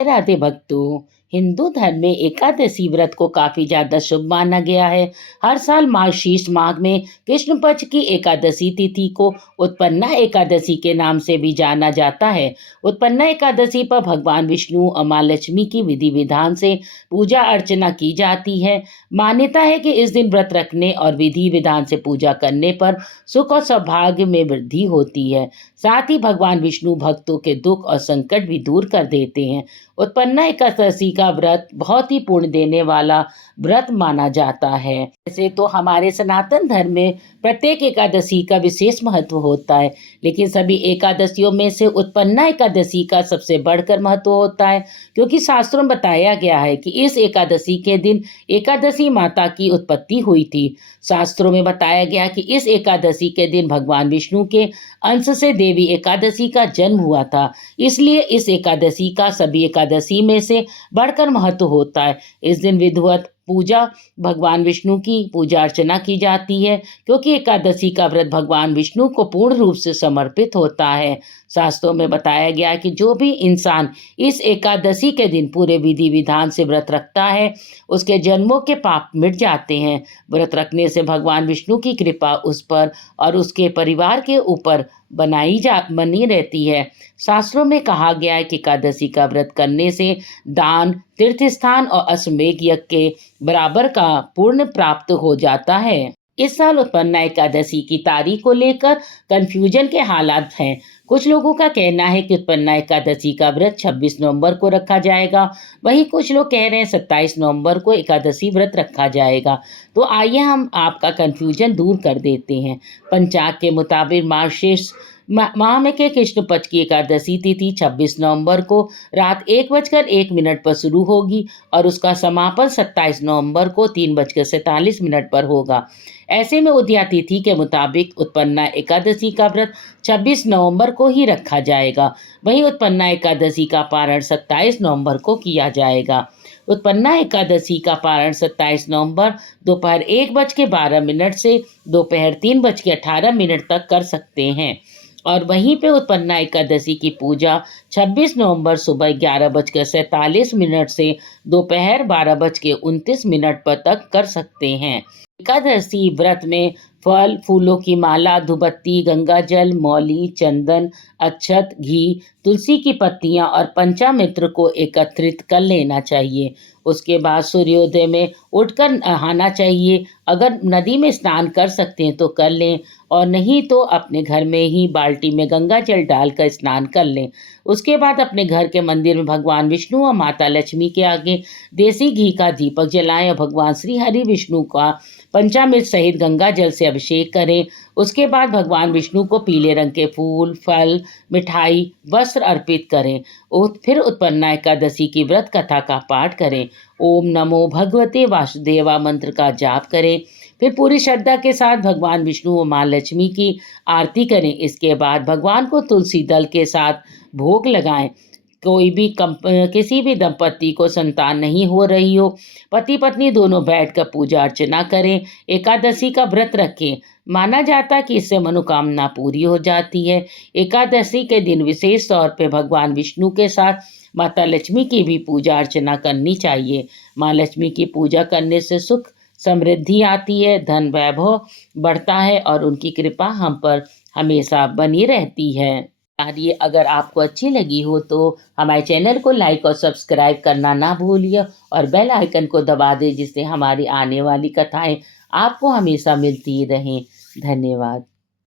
राधे भक्तों, हिंदू धर्म में एकादशी व्रत को काफी ज्यादा शुभ माना गया है। हर साल मार्गशीर्ष माह में कृष्ण पक्ष की एकादशी तिथि को उत्पन्ना एकादशी के नाम से भी जाना जाता है। उत्पन्ना एकादशी पर भगवान विष्णु और माँ लक्ष्मी की विधि विधान से पूजा अर्चना की जाती है। मान्यता है कि इस दिन व्रत रखने और विधि विधान से पूजा करने पर सुख और सौभाग्य में वृद्धि होती है। साथ ही भगवान विष्णु भक्तों के दुख और संकट भी दूर कर देते हैं। उत्पन्ना एकादशी का व्रत बहुत ही पुण्य देने वाला व्रत माना जाता है। वैसे तो हमारे सनातन धर्म में प्रत्येक एकादशी का विशेष महत्व होता है, लेकिन सभी एकादशियों में से उत्पन्ना एकादशी का सबसे बढ़कर महत्व होता है, क्योंकि शास्त्रों में बताया गया है कि इस एकादशी के दिन एकादशी माता की उत्पत्ति हुई थी। शास्त्रों में बताया गया कि इस एकादशी के दिन भगवान विष्णु के अंश से देवी एकादशी का जन्म हुआ था। इसलिए इस एकादशी का सभी एकादशी में से बढ़कर महत्व होता है। इस दिन विधिवत पूजा भगवान विष्णु की पूजा अर्चना की जाती है, क्योंकि एकादशी का व्रत भगवान विष्णु को पूर्ण रूप से समर्पित होता है। शास्त्रों में बताया गया है कि जो भी इंसान इस एकादशी के दिन पूरे विधि विधान से व्रत रखता है, उसके जन्मों के पाप मिट जाते हैं। व्रत रखने से भगवान विष्णु की कृपा उस पर और उसके परिवार के ऊपर बनी रहती है। शास्त्रों में कहा गया है कि एकादशी का व्रत करने से दान, तीर्थ स्थान और अश्वमेध यज्ञ के बराबर का पुण्य प्राप्त हो जाता है। इस साल उत्पन्ना एकादशी की तारीख को लेकर कंफ्यूजन के हालात हैं। कुछ लोगों का कहना है कि उत्पन्ना एकादशी का व्रत 26 नवंबर को रखा जाएगा, वहीं कुछ लोग कह रहे हैं 27 नवंबर को एकादशी व्रत रखा जाएगा। तो आइए हम आपका कंफ्यूजन दूर कर देते हैं। पंचांग के मुताबिक मार्गशीर्ष माह में के कृष्ण पक्ष की एकादशी तिथि 26 नवंबर को रात 1:01 पर शुरू होगी और उसका समापन 27 नवंबर को 3:47 पर होगा। ऐसे में उदया तिथि के मुताबिक उत्पन्ना एकादशी का व्रत 26 नवंबर को ही रखा जाएगा। वहीं उत्पन्ना एकादशी का पारण 27 नवंबर को किया जाएगा। उत्पन्ना एकादशी का पारण 27 नवंबर दोपहर 1:12 से दोपहर 3:18 तक कर सकते हैं और वहीं पे उत्पन्ना एकादशी की पूजा 26 नवंबर सुबह 11:47 से दोपहर 12:29 पर तक कर सकते हैं। एकादशी व्रत में फल, फूलों की माला, धूपबत्ती, गंगा जल, मौली, चंदन, अक्षत, घी, तुलसी की पत्तियां और पंचामृत को एकत्रित कर लेना चाहिए। उसके बाद सूर्योदय में उठकर नहाना चाहिए। अगर नदी में स्नान कर सकते हैं तो कर लें, और नहीं तो अपने घर में ही बाल्टी में गंगा जल डालकर स्नान कर लें। उसके बाद अपने घर के मंदिर में भगवान विष्णु और माता लक्ष्मी के आगे देसी घी का दीपक जलाएं और भगवान श्री हरि विष्णु का पंचामृत सहित गंगा जल से अभिषेक करें। उसके बाद भगवान विष्णु को पीले रंग के फूल, फल, मिठाई, वस्त्र अर्पित करें। फिर उत्पन्ना एकादशी की व्रत कथा का पाठ करें। ओम नमो भगवते वासुदेवा मंत्र का जाप करें। फिर पूरी श्रद्धा के साथ भगवान विष्णु और माँ लक्ष्मी की आरती करें। इसके बाद भगवान को तुलसी दल के साथ भोग लगाएं। किसी भी दंपति को संतान नहीं हो रही हो, पति पत्नी दोनों बैठकर पूजा अर्चना करें। एकादशी का व्रत रखें। माना जाता है कि इससे मनोकामना पूरी हो जाती है। एकादशी के दिन विशेष तौर पे भगवान विष्णु के साथ माता लक्ष्मी की भी पूजा अर्चना करनी चाहिए। माँ लक्ष्मी की पूजा करने से सुख समृद्धि आती है, धन वैभव बढ़ता है और उनकी कृपा हम पर हमेशा बनी रहती है। ये अगर आपको अच्छी लगी हो तो हमारे चैनल को लाइक और सब्सक्राइब करना ना भूलिए और बेल आइकन को दबा दें, जिससे हमारी आने वाली कथाएं आपको हमेशा मिलती रहें। धन्यवाद।